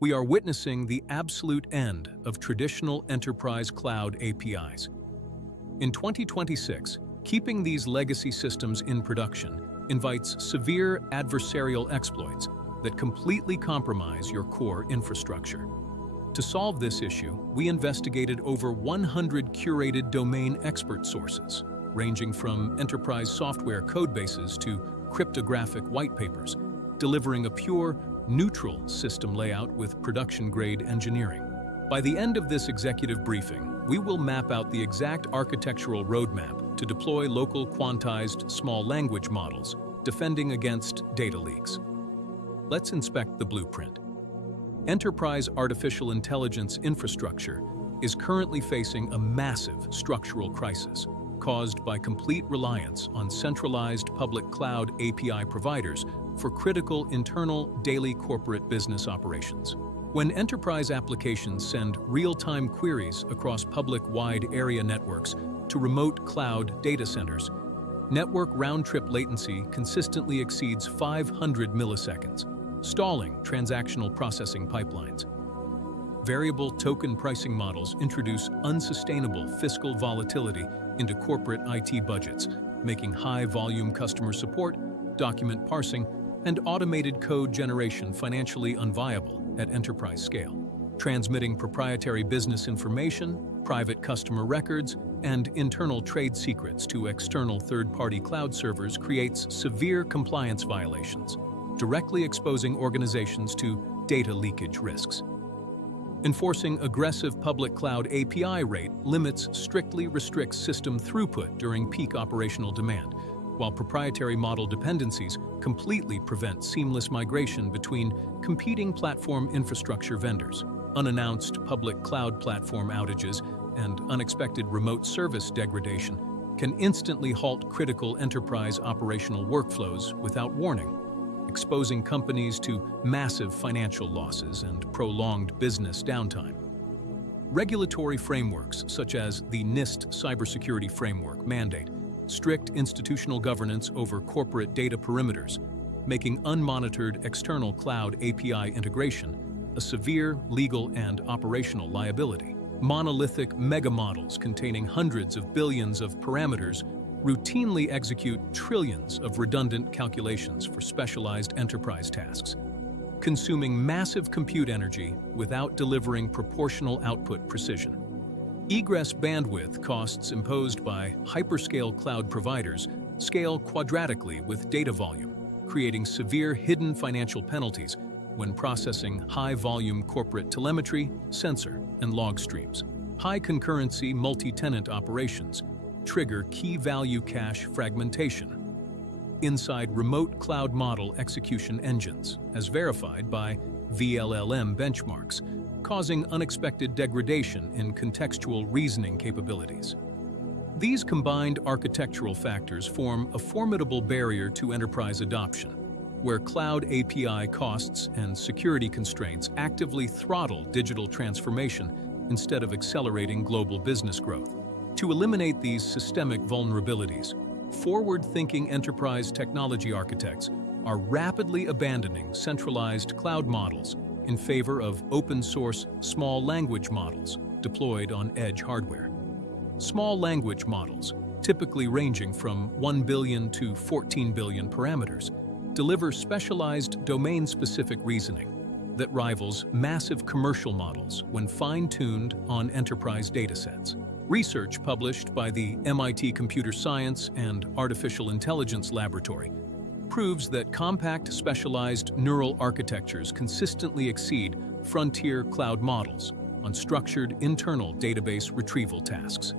We are witnessing the absolute end of traditional enterprise cloud APIs. In 2026, keeping these legacy systems in production invites severe adversarial exploits that completely compromise your core infrastructure. To solve this issue, we investigated over 100 curated domain expert sources, ranging from enterprise software codebases to cryptographic white papers, delivering a pure, neutral system layout with production-grade engineering. By the end of this executive briefing, we will map out the exact architectural roadmap to deploy local quantized small language models, defending against data leaks. Let's inspect the blueprint. Enterprise artificial intelligence infrastructure is currently facing a massive structural crisis caused by complete reliance on centralized public cloud API providers for critical internal daily corporate business operations. When enterprise applications send real-time queries across public-wide area networks to remote cloud data centers, network round-trip latency consistently exceeds 500 milliseconds, stalling transactional processing pipelines. Variable token pricing models introduce unsustainable fiscal volatility into corporate IT budgets, making high-volume customer support, document parsing, and automated code generation financially unviable at enterprise scale. Transmitting proprietary business information, private customer records, and internal trade secrets to external third-party cloud servers creates severe compliance violations, directly exposing organizations to data leakage risks. Enforcing aggressive public cloud API rate limits strictly restricts system throughput during peak operational demand, while proprietary model dependencies completely prevent seamless migration between competing platform infrastructure vendors. Unannounced public cloud platform outages and unexpected remote service degradation can instantly halt critical enterprise operational workflows without warning, exposing companies to massive financial losses and prolonged business downtime. Regulatory frameworks such as the NIST Cybersecurity Framework mandate strict institutional governance over corporate data perimeters, making unmonitored external cloud API integration a severe legal and operational liability. Monolithic megamodels containing hundreds of billions of parameters routinely execute trillions of redundant calculations for specialized enterprise tasks, consuming massive compute energy without delivering proportional output precision. Egress bandwidth costs imposed by hyperscale cloud providers scale quadratically with data volume, creating severe hidden financial penalties when processing high-volume corporate telemetry, sensor, and log streams. High concurrency multi-tenant operations trigger key-value cache fragmentation inside remote cloud model execution engines, as verified by SLM benchmarks, causing unexpected degradation in contextual reasoning capabilities. These combined architectural factors form a formidable barrier to enterprise adoption, where cloud API costs and security constraints actively throttle digital transformation instead of accelerating global business growth. To eliminate these systemic vulnerabilities, forward-thinking enterprise technology architects are rapidly abandoning centralized cloud models in favor of open-source small language models deployed on edge hardware. Small language models, typically ranging from 1 billion to 14 billion parameters, deliver specialized domain-specific reasoning that rivals massive commercial models when fine-tuned on enterprise datasets. Research published by the MIT Computer Science and Artificial Intelligence Laboratory proves that compact specialized neural architectures consistently exceed frontier cloud models on structured internal database retrieval tasks.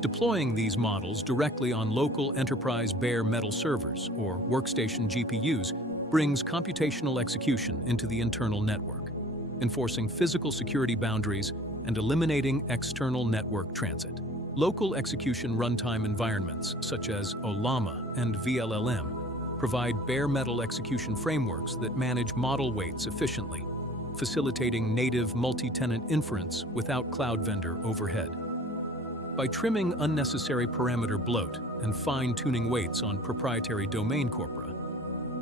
Deploying these models directly on local enterprise bare metal servers or workstation GPUs brings computational execution into the internal network, enforcing physical security boundaries and eliminating external network transit. Local execution runtime environments such as OLAMA and VLLM provide bare metal execution frameworks that manage model weights efficiently, facilitating native multi-tenant inference without cloud vendor overhead. By trimming unnecessary parameter bloat and fine-tuning weights on proprietary domain corpora,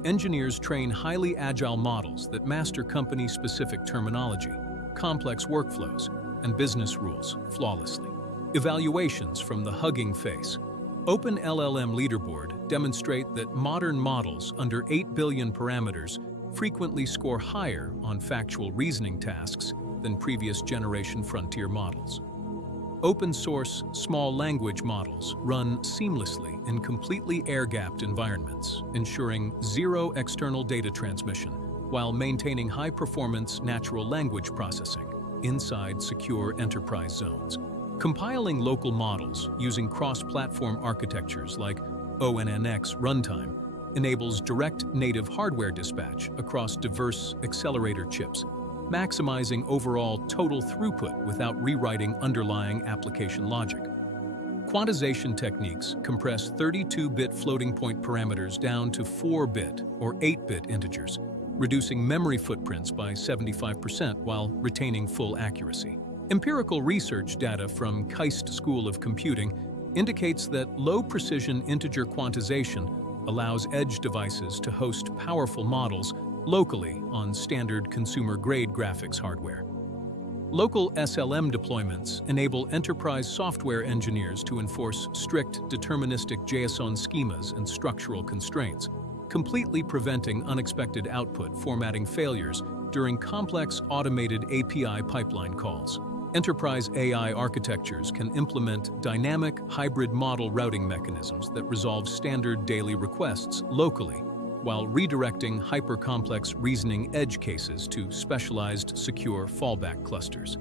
engineers train highly agile models that master company-specific terminology, complex workflows, and business rules flawlessly. Evaluations from the Hugging Face. Open LLM Leaderboard demonstrate that modern models under 8 billion parameters frequently score higher on factual reasoning tasks than previous generation frontier models. Open-source small language models run seamlessly in completely air-gapped environments, ensuring zero external data transmission while maintaining high-performance natural language processing inside secure enterprise zones. Compiling local models using cross-platform architectures like ONNX runtime enables direct native hardware dispatch across diverse accelerator chips, maximizing overall total throughput without rewriting underlying application logic. Quantization techniques compress 32-bit floating point parameters down to 4-bit or 8-bit integers, reducing memory footprints by 75% while retaining full accuracy. Empirical research data from KAIST School of Computing indicates that low-precision integer quantization allows edge devices to host powerful models locally on standard consumer-grade graphics hardware. Local SLM deployments enable enterprise software engineers to enforce strict deterministic JSON schemas and structural constraints, completely preventing unexpected output formatting failures during complex automated API pipeline calls. Enterprise AI architectures can implement dynamic hybrid model routing mechanisms that resolve standard daily requests locally, while redirecting hyper-complex reasoning edge cases to specialized secure fallback clusters.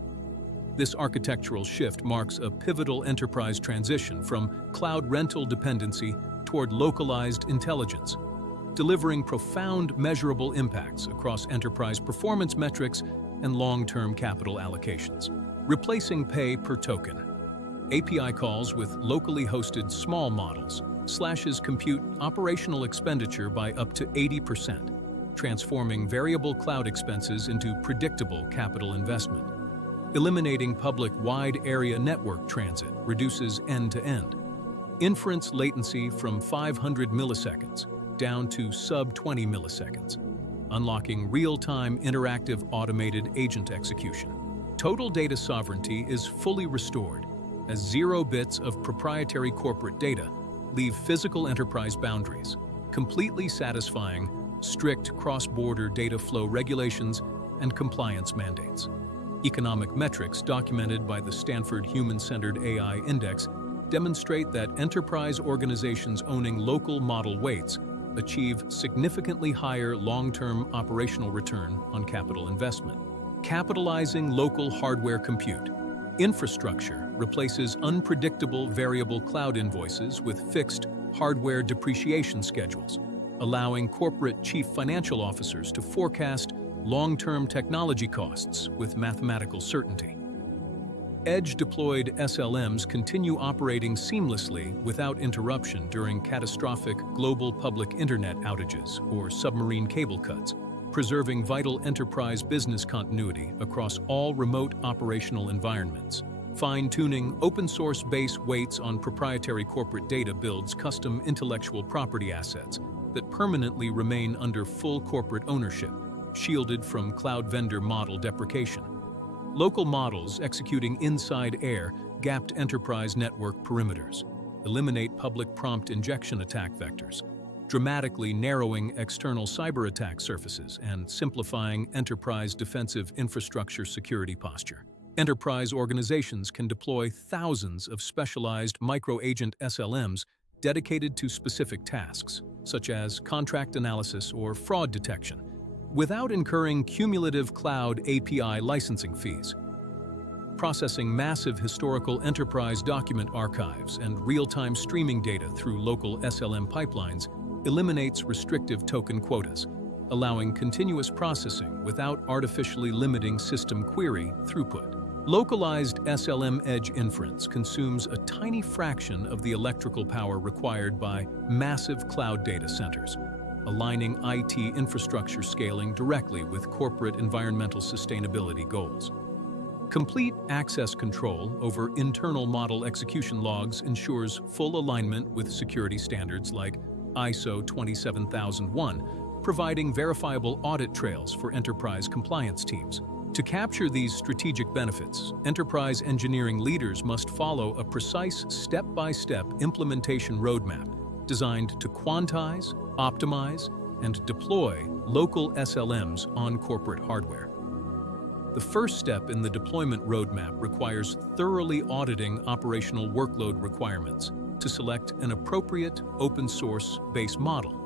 This architectural shift marks a pivotal enterprise transition from cloud rental dependency toward localized intelligence, delivering profound measurable impacts across enterprise performance metrics and long-term capital allocations. Replacing pay per token. API calls with locally hosted small models slashes compute operational expenditure by up to 80%, transforming variable cloud expenses into predictable capital investment. Eliminating public wide area network transit reduces end-to-end. Inference latency from 500 milliseconds down to sub-20 milliseconds, unlocking real-time interactive automated agent execution. Total data sovereignty is fully restored, as 0 bits of proprietary corporate data leave physical enterprise boundaries, completely satisfying strict cross-border data flow regulations and compliance mandates. Economic metrics documented by the Stanford Human-Centered AI Index demonstrate that enterprise organizations owning local model weights achieve significantly higher long-term operational return on capital investment. Capitalizing local hardware compute. Infrastructure replaces unpredictable variable cloud invoices with fixed hardware depreciation schedules, allowing corporate chief financial officers to forecast long-term technology costs with mathematical certainty. Edge-deployed SLMs continue operating seamlessly without interruption during catastrophic global public internet outages or submarine cable cuts, preserving vital enterprise business continuity across all remote operational environments. Fine-tuning open-source base weights on proprietary corporate data builds custom intellectual property assets that permanently remain under full corporate ownership, shielded from cloud vendor model deprecation. Local models executing inside air-gapped enterprise network perimeters eliminate public prompt injection attack vectors, dramatically narrowing external cyber attack surfaces and simplifying enterprise defensive infrastructure security posture. Enterprise organizations can deploy thousands of specialized micro-agent SLMs dedicated to specific tasks, such as contract analysis or fraud detection, without incurring cumulative cloud API licensing fees. Processing massive historical enterprise document archives and real-time streaming data through local SLM pipelines eliminates restrictive token quotas, allowing continuous processing without artificially limiting system query throughput. Localized SLM edge inference consumes a tiny fraction of the electrical power required by massive cloud data centers, aligning IT infrastructure scaling directly with corporate environmental sustainability goals. Complete access control over internal model execution logs ensures full alignment with security standards like ISO 27001, providing verifiable audit trails for enterprise compliance teams. To capture these strategic benefits, enterprise engineering leaders must follow a precise step-by-step implementation roadmap designed to quantize, optimize, and deploy local SLMs on corporate hardware. The first step in the deployment roadmap requires thoroughly auditing operational workload requirements to select an appropriate open-source base model,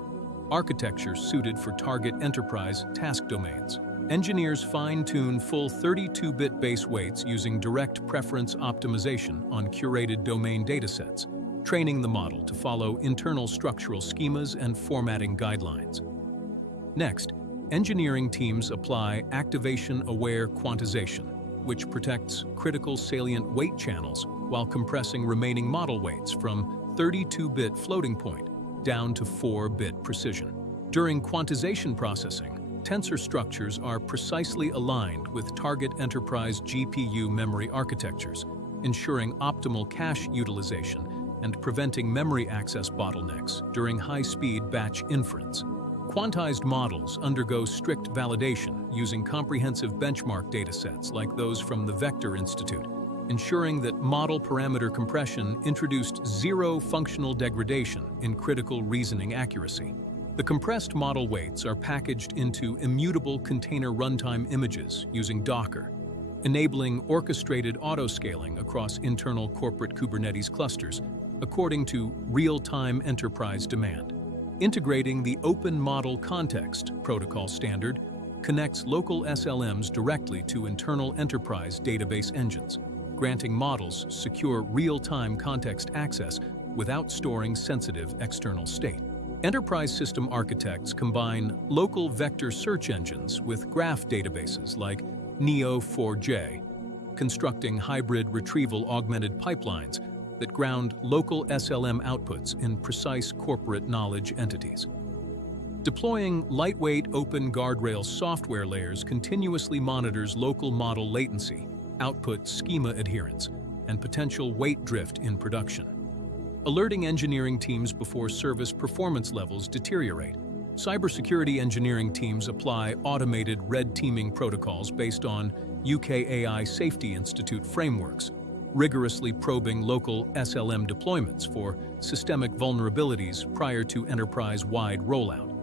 architecture suited for target enterprise task domains. Engineers fine-tune full 32-bit base weights using direct preference optimization on curated domain datasets, training the model to follow internal structural schemas and formatting guidelines. Next, engineering teams apply activation-aware quantization, which protects critical salient weight channels while compressing remaining model weights from 32-bit floating point down to 4-bit precision. During quantization processing, tensor structures are precisely aligned with target enterprise GPU memory architectures, ensuring optimal cache utilization and preventing memory access bottlenecks during high-speed batch inference. Quantized models undergo strict validation using comprehensive benchmark datasets like those from the Vector Institute, ensuring that model parameter compression introduced zero functional degradation in critical reasoning accuracy. The compressed model weights are packaged into immutable container runtime images using Docker, enabling orchestrated autoscaling across internal corporate Kubernetes clusters according to real-time enterprise demand. Integrating the Open Model Context Protocol standard connects local SLMs directly to internal enterprise database engines, granting models secure real-time context access without storing sensitive external state. Enterprise system architects combine local vector search engines with graph databases like Neo4j, constructing hybrid retrieval-augmented pipelines that ground local SLM outputs in precise corporate knowledge entities. Deploying lightweight open guardrail software layers continuously monitors local model latency, output schema adherence, and potential weight drift in production, alerting engineering teams before service performance levels deteriorate. Cybersecurity engineering teams apply automated red teaming protocols based on UKAI Safety Institute frameworks, rigorously probing local SLM deployments for systemic vulnerabilities prior to enterprise-wide rollout.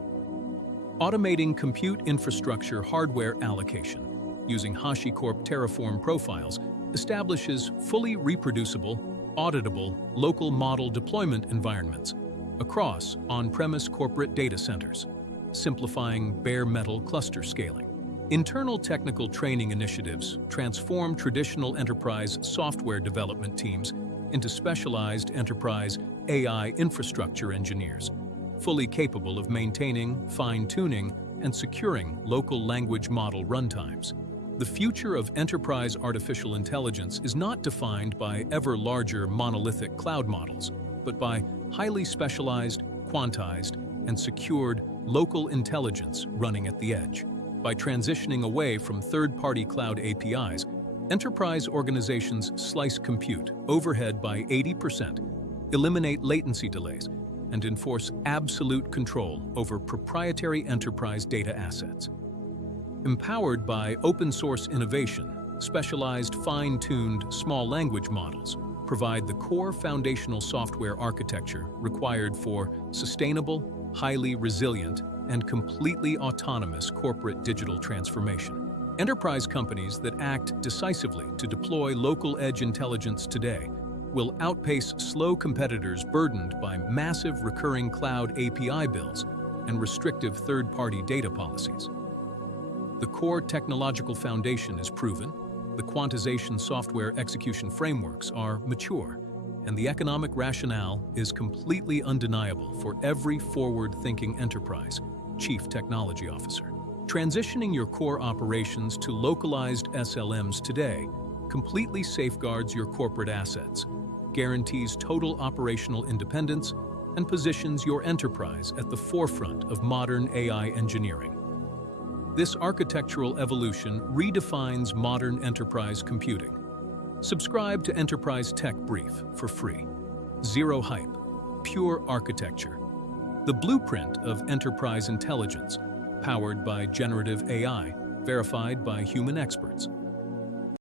Automating compute infrastructure hardware allocation using HashiCorp Terraform profiles establishes fully reproducible, auditable local model deployment environments across on-premise corporate data centers, simplifying bare metal cluster scaling. Internal technical training initiatives transform traditional enterprise software development teams into specialized enterprise AI infrastructure engineers, fully capable of maintaining, fine-tuning, and securing local language model runtimes. The future of enterprise artificial intelligence is not defined by ever larger monolithic cloud models, but by highly specialized, quantized, and secured local intelligence running at the edge. By transitioning away from third-party cloud APIs, enterprise organizations slice compute overhead by 80%, eliminate latency delays, and enforce absolute control over proprietary enterprise data assets. Empowered by open-source innovation, specialized fine-tuned small language models provide the core foundational software architecture required for sustainable, highly resilient, and completely autonomous corporate digital transformation. Enterprise companies that act decisively to deploy local edge intelligence today will outpace slow competitors burdened by massive recurring cloud API bills and restrictive third-party data policies. The core technological foundation is proven, the quantization software execution frameworks are mature, and the economic rationale is completely undeniable for every forward-thinking enterprise chief technology officer. Transitioning your core operations to localized SLMs today completely safeguards your corporate assets, guarantees total operational independence, and positions your enterprise at the forefront of modern AI engineering. This architectural evolution redefines modern enterprise computing. Subscribe to Enterprise Tech Brief for free. Zero hype, pure architecture. the blueprint of enterprise intelligence, powered by generative AI, verified by human experts.